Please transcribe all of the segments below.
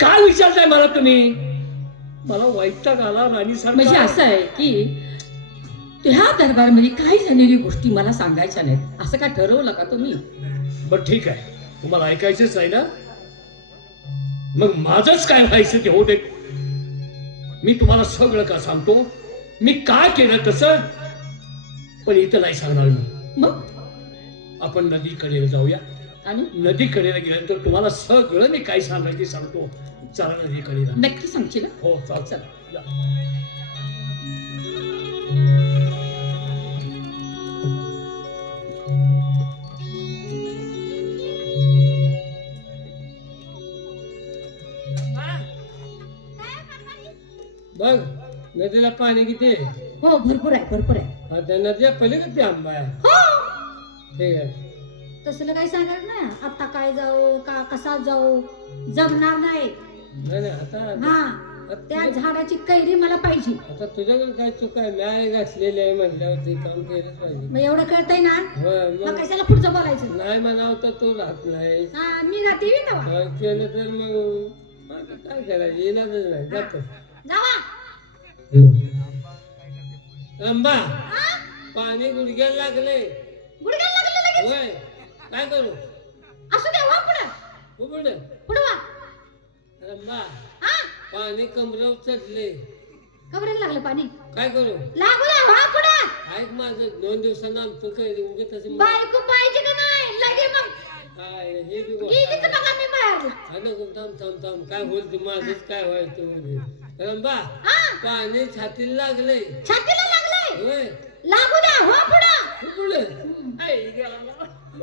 काय विचारताय मला तुम्ही? मला वैताग आला राणी म्हणजे असं आहे की ह्या दरबारमध्ये काही झालेली गोष्टी मला सांगायच्या नाहीत असं काय ठरवलं का तुम्ही? बर ठीक आहे, तुम्हाला ऐकायचंच आहे ना, मग माझंच काय व्हायचं ते होऊ दे. मी तुम्हाला सगळं का सांगतो, मी काय केलं तसं, पण इथं नाही सांगणार मी. मग आपण नदीकडे जाऊया आणि नदीकडे गेल्यानंतर तुम्हाला सगळं मी काय सांगायचं ते सांगतो. चला नदीकडे जा. नक्की सांगशील ना? हो चाल चल. बघ नदीला पाणी किती आहे? हो भरपूर आहे भरपूर आहे. आता नदीच्या पलीकडे आंबा आहे. हो ठीक आहे. तसलं काही सांगणार ना आता काय जाऊ का कसा जाऊ जमणार नाही. नाही नाही, आता हा त्या झाडाची कैरी मला पाहिजे. आता तुझ्याकडे काय चूक आहे? न्याय घातलेली आहे म्हणल्यावर ते काम केलंच पाहिजे. मग एवढं कळतंय ना होय, मग मग कशाला पुढचं बोलायचं. नाही म्हणावं तर तू राहत नाही. हा मी जाते बी तेव्हा. केलं तर मग आता काय करायचं, येणारच नाही जात. जावा. रंबा पाणी गुडघ्याला लागले. गुडघ्याला लागलं लगेच. होय, काय करू? असू द्या वा पुढं उघड पुढं वा. रंबा हा पाणी कमरावर चढले. कबरेला लागलं पाणी. काय करू? लागू द्या वा पुढं. ऐक माझं 2 दिवसानं आमचं काय उगे तसे बायको पाहिजे का नाही लगे मग काय हे बी गोष्ट गेलीच आहे. बघा मी बाहेर. हा नको, थांब थांब थांब, काय बोलते माझंच काय व्हायचं. रंबा हा पाणी छातीला लागले. छातीला लागलंय. होय लागू द्या वा पुढं. पुढे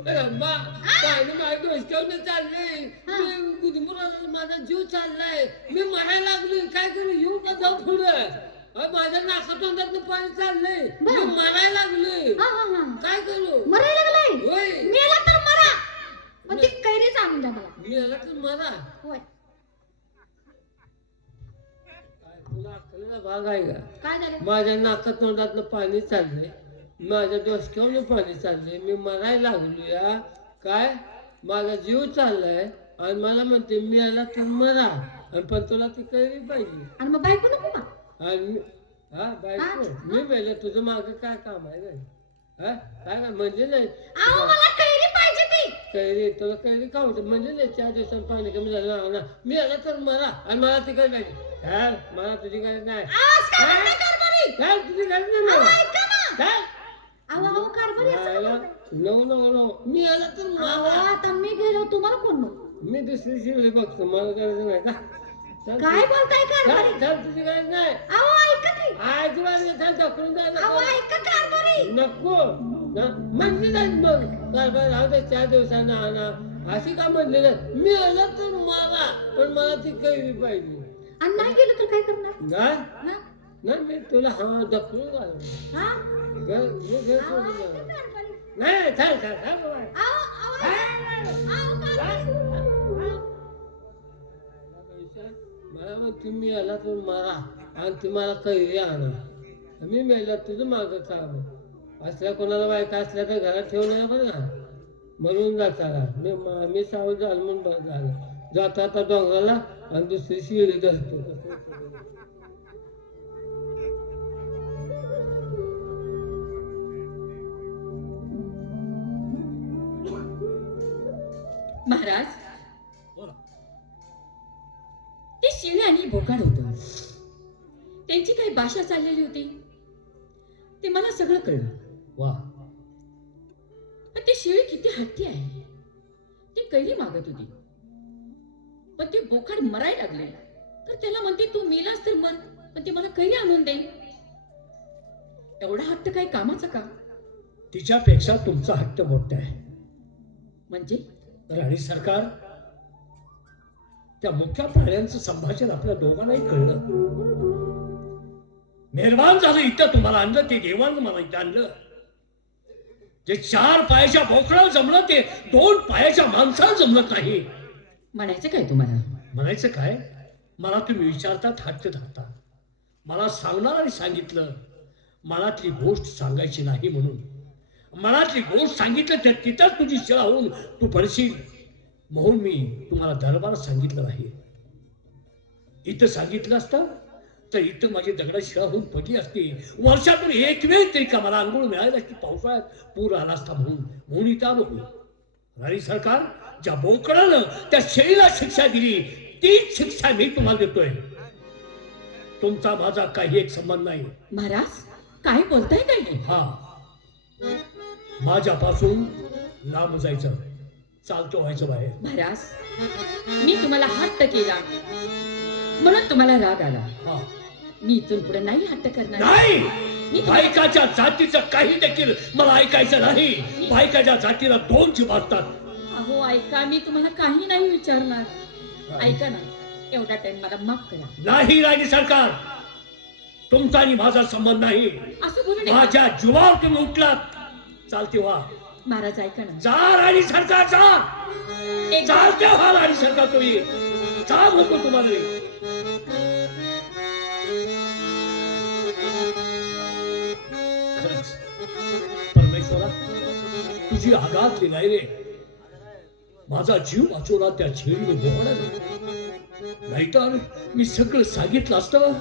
रंबा पाणी माझ्या डोसक्यावर चाललंय. मी गुदमुराला माझा जीव चाललाय. मी मरायला लागलोय. काय करू? येऊ का जाऊ पुढं? माझ्या नाकातोंडात पाणी चाललंय. मी मरायला लागलोय. हा हा हा काय करू? मरायला लागलाय. होय, मेला तर मरा पण ती कैरीच आणून द्या मला. मी ह्याला तर मरा. होय काय तुला अक्कलीचा भाग आहे का? काय झालं? माझ्या नाकातोंडातलं पाणी चाललंय. माझ्या डोसक्यावरून पाणी चाललंय. मी मरायला लागलो या. काय माझा जीव चाललाय आणि मला म्हणते मी याला तर मरा. आणि पण तुला ती कैरी पाहिजे. आणि मग बायको नको का? आणि हा बायको मी मेले, तुझं मागं काय काम आहे रे? हा काय काय म्हणजे नाही अहो मला कैरी पाहिजे ती. कैरी तुला कैरी का होतं म्हणजे नाही. 4 दिवसांनी पाणी कमी झालं ना, मी याला तर मरा आणि मला ती काही पाहिजे. काय मला तुझी गरज नाही. आज काय म्हणताय कारभारी? काय तुझी गरज नाही अहो, मला. ऐका ना. काय अहो कारभारी असं का याला बोलताय? नो नो नो मी याला तर अहो, मला आता मी गेलो तुम्हाला कोण नको? मी दुसरी शिवली बघतो. मला गरज नाही का? चल काय तू- बोलताय कारभारी? चल चल, तुझी गरज नाही. अहो ऐका की. ढकलून जायला अहो ऐका कारभारी. नको म्हणली नाही मग कारभार राहू दे. 4 दिवसांना आणा अशी का म्हणली नाही. मी आला तर मला, पण मला ती कैरी पाहिजे. आणि नाही गेलो तर काय करणार? नाही हा? नाही मी तुला हा ढकलून घालून हा? मी घर अहो, सोडून ऐका जाणार. कारभारी. नाही थांब थांब थांब बाबा. अहो, अहो, अहो, कारभारी. मला मग तुम्ही आला तर मारा आणि तुम्हाला कैरी आणा. मी मेला तुझं मागं काम असल्या कोणाला बायका असल्या तर घरात ठेवू नये बरं ना. म्हणून जाताला मी सावध झालं म्हणून बरं झालं. जाता आता डोंगराला आणि दुसरी शिडी धरतो. महाराज ते शिळे आणि बोकाड होत. त्यांची काही भाषा चाललेली होती ते मला सगळं कळलं. वा पण ते शिळे किती हट्टी आहे. ती कैरी मागत होती पण ते बोकाड मरायला लागले तर त्याला म्हणते तू मेलास तर मर पण ते मला कैरी आणून दे. एवढा हट्ट काही कामाचा का? तिच्यापेक्षा तुमचा हट्ट मोठा आहे. म्हणजे राणी सरकार, त्या मुख्य प्राण्यांचं संभाषण आपल्या दोघांनाही कळलं. मेहरबान झालं इथं तुम्हाला आणलं. ते देवानं मला इथं आणलं. जे 4 पायाच्या बोकडाला जमलं ते 2 पायाच्या माणसाला जमलं नाही. म्हणायचं काय तुम्हाला? म्हणायचं काय? मला तुम्ही विचारतात हट्ट धरता. मला सांगणाऱ्याने सांगितलं मनातली गोष्ट सांगायची नाही म्हणून. मनातली गोष्ट सांगितलं तर तिथंच तुझी शिळा होऊन तू पडशील म्हणून मी तुम्हाला दरबारात सांगितलं नाही. इथं सांगितलं असतं तर इथं माझी दगडा शिळा होऊन पडली असती. वर्षातून एक वेळ तरी का मला आंघोळ मिळाली असती. पावसाळ्यात पूर आला असता म्हणून इथं आलो मी. राणी सरकार, ज्या बोकडानं त्या शेळीला शिक्षा दिली तीच शिक्षा मी तुम्हाला देतोय. तुमचा माझा काही एक संबंध नाही. महाराज काय बोलताय काय हे? हा, माझ्यापासून लांब जायचं, चालतो व्हायचं बाहेर. महाराज मी तुम्हाला हट्ट केला म्हणून तुम्हाला राग आला. हा, मी इथून पुढे नाही हट्ट करणार. नाही, मी बायकाच्या जातीचं काही देखील मला ऐकायचं नाही. बायकाच्या जातीला दोन जीभ असतात. अहो ऐका, मी तुम्हाला काही नाही विचारणार. ऐका ना, एवढा टाइम मला माफ करा. नाही राणी सरकार, तुमचा आणि माझा संबंध नाही. असं बोलू नका. माझ्या जीवावर तुम्ही उठलात, चालते व्हा. महाराज ऐका ना, जा राणी सरकार, जा. एक चालते व्हा राणी सरकार, तुम्ही जा म्हणतो तुम्हाला. खरंच परमेश्वरा, तुझी आघात लिहाय रे. माझा जीव वाचवला त्या छेडीने बोकडाने. नाहीतर मी सगळं सांगितलं असतं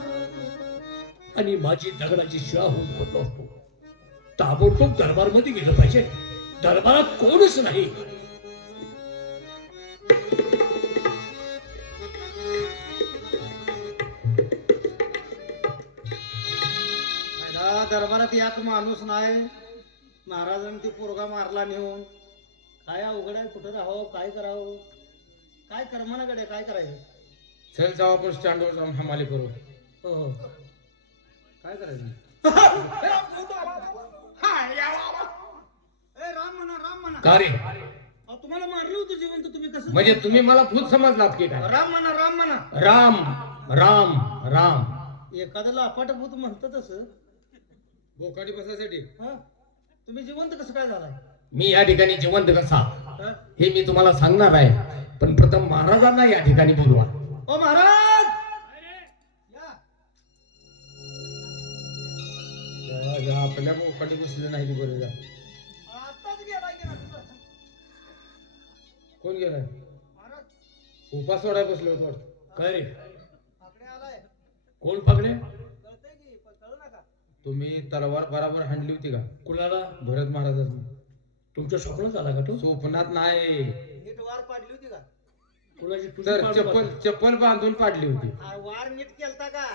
आणि माझी दगडाची शिळा होऊन पडलो असतो. ताबडतोब दरबारमध्ये गेलं पाहिजे. दरबारात कोणच नाही. दरबारात यात माणूस नाही. महाराजांनी ती पोरगा मारला नेऊन. काय अवघड आहे, कुठं राहावं, काय करावं, काय कर्मानाकडे काय करायचं. चल जाऊ आपण स्टँडवर जाऊन हमाली करू. हो, काय करायचं. ए, राम म्हणा, राम म्हणा. का रे, अहो, तुम्हाला मारलं होतं जिवंत, तुम्ही कसं म्हणजे तुम्ही मला भूत समजलात की काय? राम म्हणा, राम म्हणा. राम राम राम. एखाद्याला अपाट भूत म्हणतं तसं. बोकाडी बसायसाठी हा, तुम्ही जिवंत कसं काय झालाय. मी या ठिकाणी जिवंत कसा हा? हे मी तुम्हाला सांगणार आहे, पण प्रथम महाराजांना या ठिकाणी बोलवा. ओ महाराज, या. आपल्या बोकाडी बसले नाही बरोबर. आताच गेला गेला. कोण गेलाय? महाराज उपास सोडाय बसलो होतो. काय रे, आकडे आलाय. कोण पकडे? कळतंय की, पण कळू नका. तुम्ही तलवार बराबर हाणली होती का कुणाला? भरत महाराजांनी? तुमच्या स्वप्नात आला का तो? स्वप्नात नाही, नीट वार पाडली होती का. कुणाची? तुझी तर पाडू चप्पल का? चप्पल बांधून पाडली होती. वार नीट केलता का.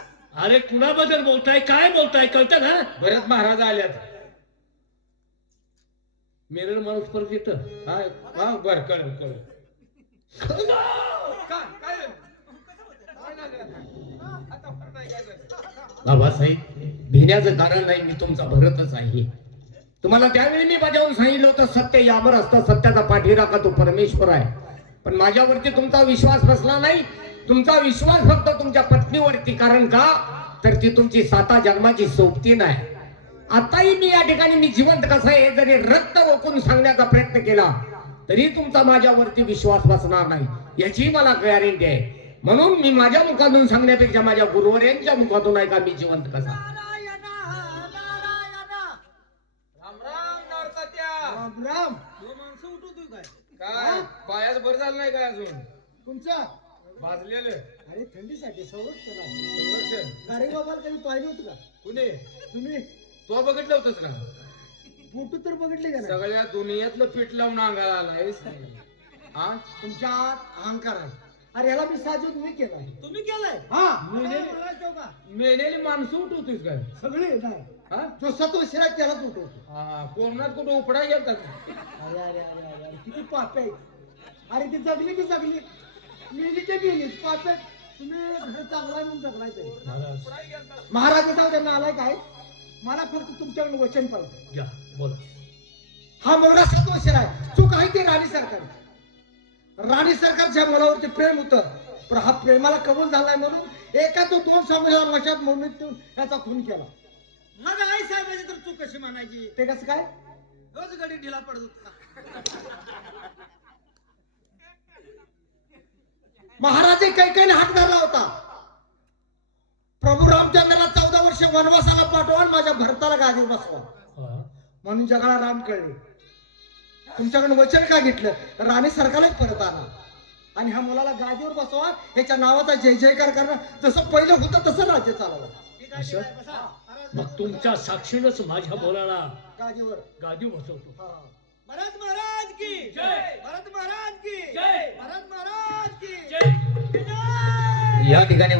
अरे कुणाबद्दल बोलताय, काय बोलताय, कळतं ना? भरत महाराज आल्यात. मेरड माणूस परत येतं. हा हा, बर कळ कळ. बाबासाहेब, भिण्याचं कारण नाही, मी तुमचा भरतच आहे. तुम्हाला त्यावेळी मी बजावून सांगितलं होतं, सत्य यावर असतं, सत्याचा पाठीराखा तो परमेश्वर आहे. पण माझ्यावरती तुमचा विश्वास बसला नाही. तुमचा विश्वास फक्त तुमच्या पत्नीवरती. कारण का, तर ती तुमची 7 जन्माची सोबती नाही. आताही मी या ठिकाणी मी जिवंत कसा आहे जरी रक्त ओकून सांगण्याचा प्रयत्न केला तरी तुमचा माझ्यावरती विश्वास बसणार नाही, याची मला गॅरंटी आहे. म्हणून मी माझ्या मुखातून सांगण्यापेक्षा माझ्या गुरुवर्यांच्या मुखातून आहे का मी जिवंत कसा. राम राम. हो, माणसं उठवतोय काय. काय पायाच बरं झालं नाही काय अजून? तुमचा भाजलेलं अरे थंडीसाठी संरक्षण आहे. गाडी बाबाला कधी पाहिलं होतं का कुणी? तुम्ही. तो बघितलं होतंस का? फोटो तर बघितले का नाही. सगळ्या दुनियातलं पीठ लावून अंगाला आलायस. हा, तुमच्या आत अहंकार आहे. अरे याला मी साजून मी केलाय. तुम्ही केलाय. हा, मेलेली माणसं उठवतोस काय? सगळे नाही. हा, जो सत्व शिराज त्यालाच उठवतो. हा, कोरोनात कुठं उपडा गेलता? अरे अरे अरे अरे अरे किती पाप आहे. अरे ती जगली की जगली, मेली की मेली. पाप आहे. तुम्ही घर चांगला आहे म्हणून जगलाय तरी. महाराज जाऊ त्यांना आलाय काय. मला फक्त तुमच्याकडून वचन पाहिजे. घ्या, बोला. हा मुलगा 7 वर्षाचा आहे. चूक आहे ती राणी सरकार. राणी सरकारच्या मुलावरती प्रेम होतं, पण हा प्रेमाला कबूल झालाय म्हणून एका तो 2 संवत्सराच्या वर्षात म्हणून त्याचा खून केला. मग आई साहेबांची तर चूक कशी म्हणायची. ते कसं काय. रोज गडी ढिला पडत होता. महाराज कैकेयीने हात धरला होता. प्रभू रामचंद्राला 14 वर्ष वनवासाला पाठवा आणि माझ्या भरताला गादीवर बसवा हा. म्हणून जगाला राम कळले. तुमच्याकडून वचन का घेतलं. राणी सरकारलाच परत आला. आणि ह्या मुलाला गादीवर बसवा, ह्याच्या नावाचा जय जयकार करणं, जसं पहिलं होतं तसं राज्य चालवलं. असं? मग तुमच्या साक्षीनच माझ्या मुलाला गादीवर गादी बसवतो. हा. भरत महाराज की जय. भरत महाराज की जय. भरत महाराज की जय. जय. या ठिकाणी